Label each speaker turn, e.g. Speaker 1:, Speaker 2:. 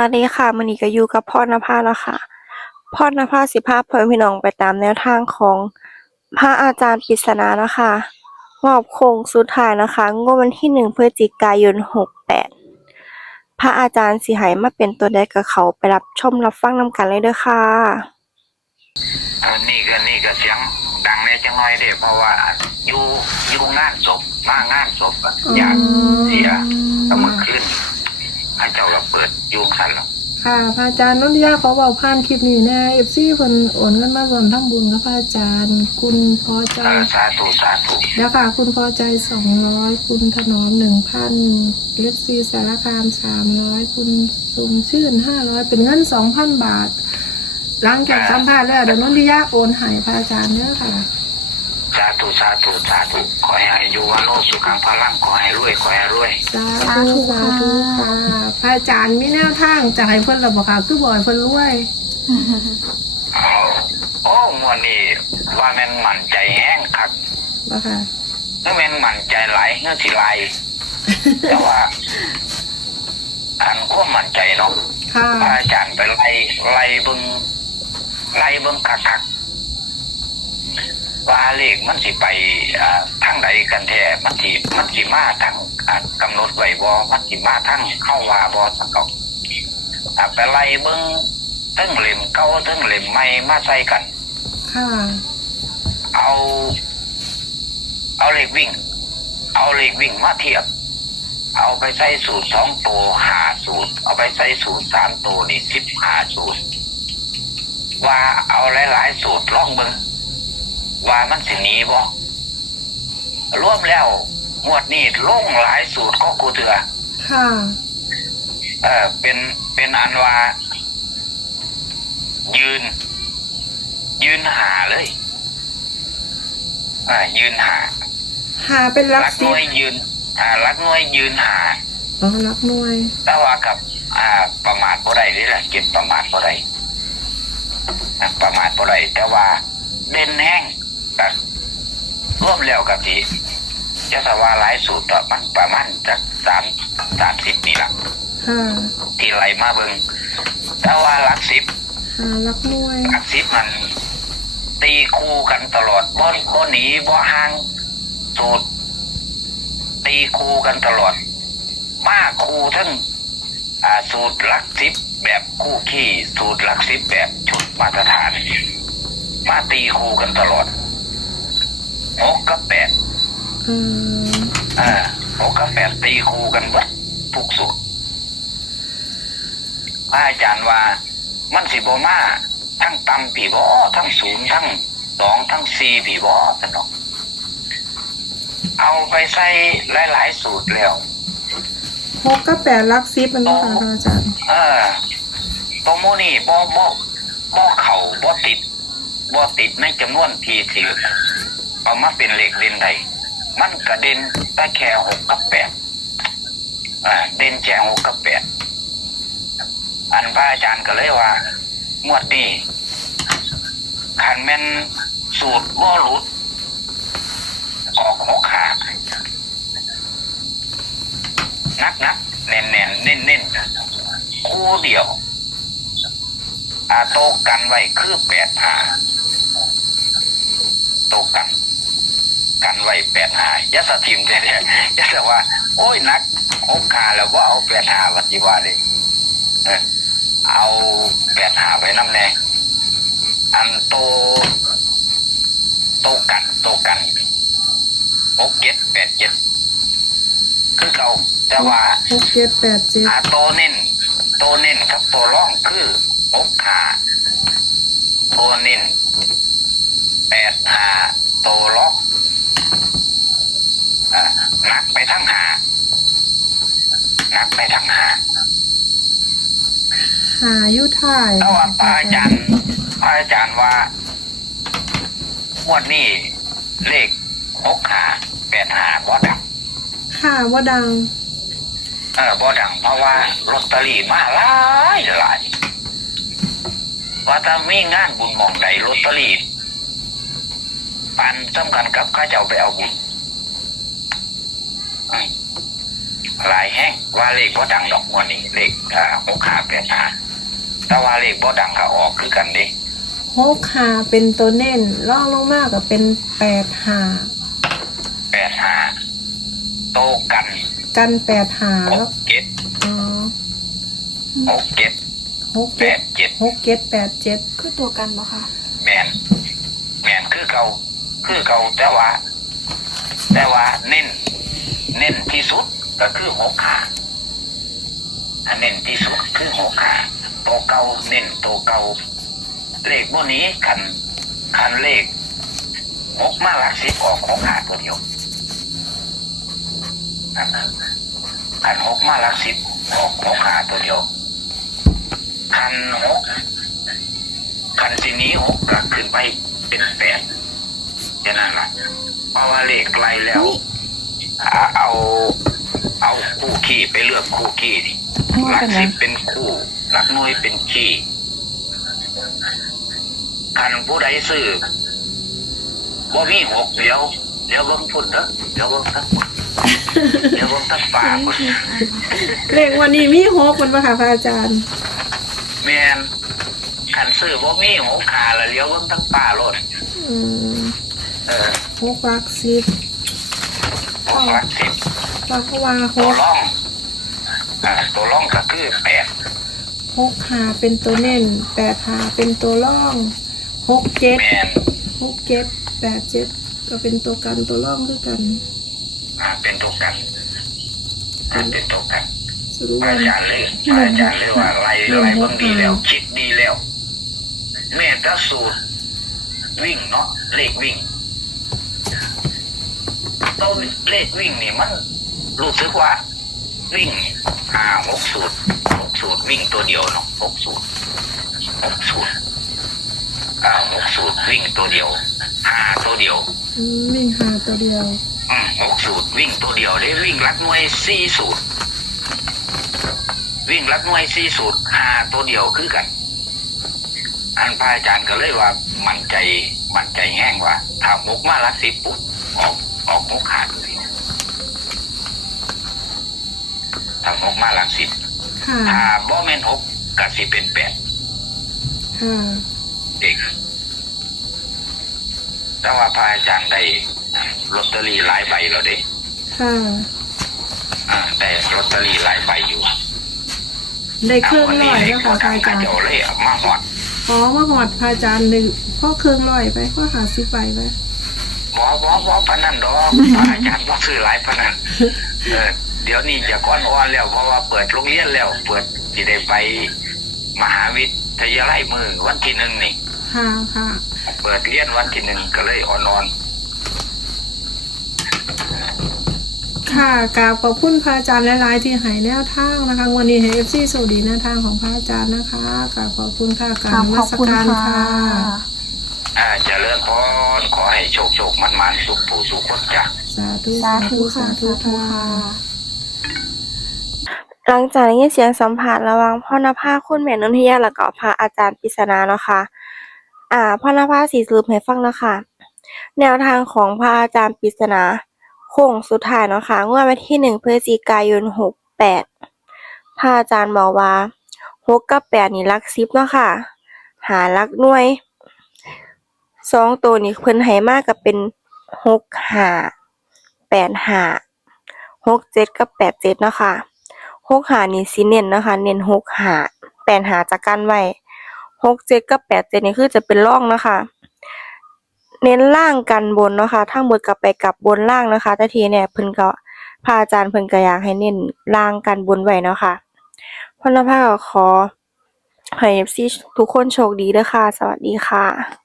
Speaker 1: วัสดีค่ะมื้อนี้ก็อยู่กับพรณภาแล้วค่ะพรณภาสิพาพ่อแม่พี่น้องไปตามแนวทางของพระอาจารย์ปริศนานะคะรอบโค้งสุดท้ายนะคะงวดวันที่หนึ่งพฤศจิกายนหกแปดพระอาจารย์สิให้มาเป็นตัวใดกับเขาไปรับชมรับฟังนำกันเลยเด้อค่ะ
Speaker 2: เออนี่ก็นี่ก็เสียงดังในจังหน่อยเด้เพราะว่าอยู่อยู่งานศพมางานศพอะญาติเสียแล้วเมื่อคืน ให้เจ้าก็เปิดอยุงสันหรอก
Speaker 3: ค่ะพระอาจารย์นนทิยาขอบอกผ่านคลิปนี้แน่เอฟซีเพิ่นโอนเงินมาส่วนทำบุญกับพระอาจารย์ คุณพอใจ
Speaker 2: เออสาธุสาธุ
Speaker 3: เดี๋ยวค่ะ คุณพอใจสองร้อยคุณถนอมหนึ่งพันเอฟซีสารคามสามร้อยคุณสุมชื่นห้าร้อยเป็นเงินสองพันบาทหลังจากสัมภาษณ์แล้วเดี๋ยวนนทิยาโอนให้พระอาจารย์เด้อค่ะ
Speaker 2: สาธุสาธุสาธุขอให้อายุวันโนสุขังพลังขอให้รวยขอให้รวย
Speaker 3: สาธุสาธุค่ะพระอาจารย์มีแนวทางจะให้เพิ่นระบอกค่ะคือบ่อยเพิ่นรวย
Speaker 2: โอ้มวนนี่ว่าแม่นมั่นใจแห้งคัก
Speaker 3: บ่ค่ะ
Speaker 2: ถ้าแม่นมั่นใจหลายเงื่อสิหลายแต่ว่าอันก็มั่นใจเนาะ
Speaker 3: ค่ะ
Speaker 2: พระอาจารย์ไปไล่ไล่เบิงไล่เบิงคักคักๆ ว่าเลขมันสิไปอ่าทางใดกันแท้มันสิมันสิมาทางอ่ากำหนดไว้บ่มันสิมาทางเข้าว่าบ่สักเกาอ่าไปไล่เบิงทั้งเหล่มเก่าทั้งเหล่มใหม่มาใส่กัน
Speaker 3: ค่ะ
Speaker 2: เอา เอาเลขวิ่ง เอาเลขวิ่งมาเทียบ เอาไปใส่สูตรสองตัวหาสูตร เอาไปใส่สูตรสามตัวนี่สิบห้าสูตร ว่าเอาหลายๆสูตรล่องเบิง ว่ามันสิหนีบ่รวมแล้วงวดนี้ล่งหลายสูตรก็กูเถือ
Speaker 3: ค่ะ
Speaker 2: เออเป็นเป็นอันว่ายืน ยืนหาเลยอ่ายืนหา
Speaker 3: หาเป็นลัก
Speaker 2: รักห
Speaker 3: ซิ
Speaker 2: น่
Speaker 3: ป
Speaker 2: วยยืน อ่ารักหน่วยยืนหา
Speaker 3: อ๋อรักหน่วย
Speaker 2: แต่ว่ากับอ่าประมาทบ่ได้นี่แหละเก็บประมาทบ่ได้อะประมาทบ่ได้แต่ว่าเด่นแห้ง แต่รวมแล้วกับที่จะสว่าหลายสูตรต่อมันประมาณจากสามสามสิบนี่ละ
Speaker 3: ค่ะ
Speaker 2: ที่ไหลมาเบิงแต่ว่าหลักสิบ
Speaker 3: หารักหน่วย
Speaker 2: หลักสิบมัน ตีคู่กันตลอดบ่บ่หนีบ่ห่างสูตร ตีคู่กันตลอด มาคู่ทั้งอ่าสูตรหลักสิบแบบคู่ขี้สูตรหลักสิบแบบชุดมาตรฐาน มาตีคู่กันตลอด หกกับแปด
Speaker 3: อืม
Speaker 2: อ่าหกกับแปดตีคู่กันวัดทุกสูตรพระอาจารย์ว่า มันสิบมาทั้งต่ำปีบอทั้งศูนย์ทั้งสองทั้งสี่ปีบอสนอกเอาไปใส่หลาย ๆ สูตรแล้ว
Speaker 3: หกกับแปดลักซิปมันบ่ค่ะพระอาจารย์
Speaker 2: เออตรงโมนี่บ่บ่บ่เข่าบ่ติดบ่ติดในจำนวนที่สิ เอามาเป็นเหล็กเด่นใดมันกระเด็นแต่แค่หกกับแปดอ่าเด่นแค่หกกับแปดอันพระอาจารย์ก็เลยว่างวดนี้ขันแม่นสูตรบ่หลุดออกหกขานักนักแน่นแน่นเน้นเน้นคู่เดียว อาโตกันไว้คือแปดหาโตกัน กันไว้แปดหายะสะทิมแท้ๆยะสะว่า โอ้ยนักหกขาแล้วว่าเอาแปดหาวัจิวาเลยเออเอาแปดหาไปน้ำแน่อันโตโตะกันโตะกันหกเจ็ดแปดเจ็ดคือเก่าแต่ว่า
Speaker 3: หกเจ็ดแปดเจ็ด
Speaker 2: อาตัวเน้นตัวเน้นกับตัวร่องคือหกขาตัวเน้นแปดหาตัวล็อก อ่าหนักไปทั้งหาหนักไปทั้งหา
Speaker 3: หาอยุท่าย
Speaker 2: แต่ว่าพระอาจารย์พระอาจารย์ว่างวดนี้เลขหกหาแปดหาบ่ดัง
Speaker 3: ค่ะว่าดัง
Speaker 2: เออบ่ดังเพราะว่าลอตเตอรี่มาหลายหลายว่าถ้ามีงานบุญหมองใดลอตเตอรี่ ปันสำคัญกับข้าเจ้าไปเอาบุญอืมหลายแห้งว่าเลขบ่ดังดอกงวดนี้เลขอ่าหกขาแปดหาแต่ว่าเลขบ่ดังก็ออกคือกันเดิ
Speaker 3: หกหาเป็นตัวเน้นล่องลงมากกับเป็นแปดหา
Speaker 2: แปดหาโตกัน
Speaker 3: กันแปดหา
Speaker 2: ห
Speaker 3: แล้ว
Speaker 2: กเจ็ด
Speaker 3: อ๋อ
Speaker 2: หกเจ็ด
Speaker 3: หก
Speaker 2: แป
Speaker 3: เจ็ด
Speaker 2: ดเจ็ด
Speaker 3: หกเจ็ดแปดเจ็ด
Speaker 1: คือตัวกันบ่ค่ะ
Speaker 2: แมนแมนคือเก่า คือเก่าแต่ว่า แต่ว่าเน้น เน้นที่สุดก็คือหกขาอันเน้นที่สุดคือหกขาตัวเก่าเน้นตัวเก่าเลขพวกนี้คันคันเลขหกมาหลักสิบออกหกขาตัวเดียวนั่นนคันหกมาหลักสิบออกหกขาตัวเดียวคันหกคันทีนี้หกก็ขึ้นไปเป็นแปดแค่นั้นละ เพราะว่าเลขไกลแล้วอ่าเอา เอาคู่ขี้ไปเลือกคู่ขี้ดิหลักสิบเป็นคู่หลักหน่วยเป็นขี้คันผู้ใดซื้อว่ามีหกเดี๋ยว เดี๋ยวเบิ่งพุ่นเด้อเดี๋ยวเบิ่งทั้งเดี๋ยวเบิ่งทั้งป่าพุ่น
Speaker 3: เลขวันนี้มีหกมันปะค่ะพระอาจารย์
Speaker 2: แมนคันซื้อว่ามีหกขาแล้วเดี๋ยวเบิ่งทั้งป่าโลด
Speaker 3: อืม
Speaker 2: เออ
Speaker 3: หกลักสิบ
Speaker 2: หกหลักสิบ
Speaker 3: ว่าเขาว่าห
Speaker 2: ตัว
Speaker 3: ก
Speaker 2: ร่องอ่าตัวร่องก็คือแปด
Speaker 3: หกหาเป็นตัวเน้นแปดหาเป็นตัวล่องหกเจ็ด
Speaker 2: แมน
Speaker 3: หกเจ็ดแปดเจ็ดก็เป็นตัวกันตัวล่องด้วยกัน
Speaker 2: อ่าเป็นตัวกันอ่าเป็นตัวกัน
Speaker 3: สรุป
Speaker 2: อา
Speaker 3: ว่า
Speaker 2: จารย์เลยอาจารย์เลยว่าไล่ไล่เบิ่งดีแล้ว คิดดีแล้ว แม่ถ้าสูตรวิ่งเนาะเลขวิ่ง ตัวเลขวิ่งนี่มันรู้สึกว่า วิ่งหาหกสูตรหกสูตรวิ่งตัวเดียวเนาะหกสูตรหกสูตรอ่าหกสูตรวิ่งตัวเดียวหาตัวเดียว
Speaker 3: อืมวิ่งหาตัวเดียว
Speaker 2: อืมหกสูตรวิ่งตัวเดียวได้วิ่งรัดหน่วยสี่สูตร วิ่งรัดหน่วยสี่สูตรหาตัวเดียวคือกัน อันพระอาจารย์ก็เลยว่า มั่นใจมั่นใจแห้งว่าถ้าหกมาลักสิบปุ๊บออก ออกหกขาตัวเดียวถ้าหกมาลักสิบ
Speaker 3: ค่ะ
Speaker 2: ถ้าบ่แม่นหกก็สิเป็นแปด
Speaker 3: ค่ะ
Speaker 2: เด็กแต่ว่าพระอาจารย์ได้ลอตเตอรี่หลายใบแล้วเด้
Speaker 3: ค่ะ
Speaker 2: อ่าแต่ลอตเตอรี่หลายใบอยู่
Speaker 3: ได้เครื่องร้อยแล้วค่ะพระอาจารย์
Speaker 2: เดี๋ยวเลยเอามาหอด
Speaker 3: อ๋อมาหอดพระอาจารย์หนึ่งพ่อเครื่องร้อยไปพ่อหาสิบใบไป
Speaker 2: บอบอบอพนันดอกพระอาจารย์ว่าซื้อหลายพนันเออเดี๋ยวนี้จะก้อนอ่อนแล้วเพราะว่าเปิดโรงเรียนแล้ว เปิดจะได้ไปมหาวิทยาลัยมือวันที่หนึ่งนี่
Speaker 3: ค่ะค่ะ
Speaker 2: เปิดเรียนวันที่หนึ่งก็เลยอ่อน
Speaker 3: ค่ะกราบขอบคุณพระอาจารย์หลายๆที่ให้แนวทางนะคะ วันนี้ให้เอฟซีโซดีแนวทางของพระอาจารย์นะคะกราบขอบคุณค่ะกราบนมัสการค่ะ
Speaker 2: ๆอ่า เจะเริ่มพรขอให้โชคโชคมันมันๆสุขผู้สุขคนจ้ะ
Speaker 3: สาธุ
Speaker 1: สาธุค่ะ
Speaker 3: สาธุค่ะ
Speaker 1: หลังจากได้ยินเสียงสัมภาษณ์ระหว่างพ่อนภาคุณแม่นนทิยาแล้วก็พระอาจารย์ปริศนาเนาะค่ะอ่าพ่อนภาสีสรุปให้ฟังเนาะค่ะ แนวทางของพระอาจารย์ปริศนาโค้งสุดท้ายเนาะค่ะงวดวันที่หนึ่งพฤศจิกายนหกแปดพระอาจารย์บอกว่าหกกับแปดนี่หลักสิบเนาะค่ะ หาหลักหน่วย สองตัวนี่เพิ่นให้มากกับเป็นหกห้าแปดห้าหกเจ็ดกับแปดเจ็ดเนาะค่ะหกห้านี่สิเน้นนะคะ เน้นหกห้าแปดห้าจากกันไว้หกเจ็ดกับแปดเจ็ดนี่คือจะเป็นร่องนะคะ เน้นล่างกันบนเนาะคะทั้งหมดกลับไปกับบนล่างนะคะแต่ทีเนี่ยเพิ่นก็พระอาจารย์เพิ่นก็อยากให้เน้นล่างกันบนไว้เนาะค่ะพรณภาก็ขอให้ FC ทุกคนโชคดีเด้อค่ะ สวัสดีค่ะ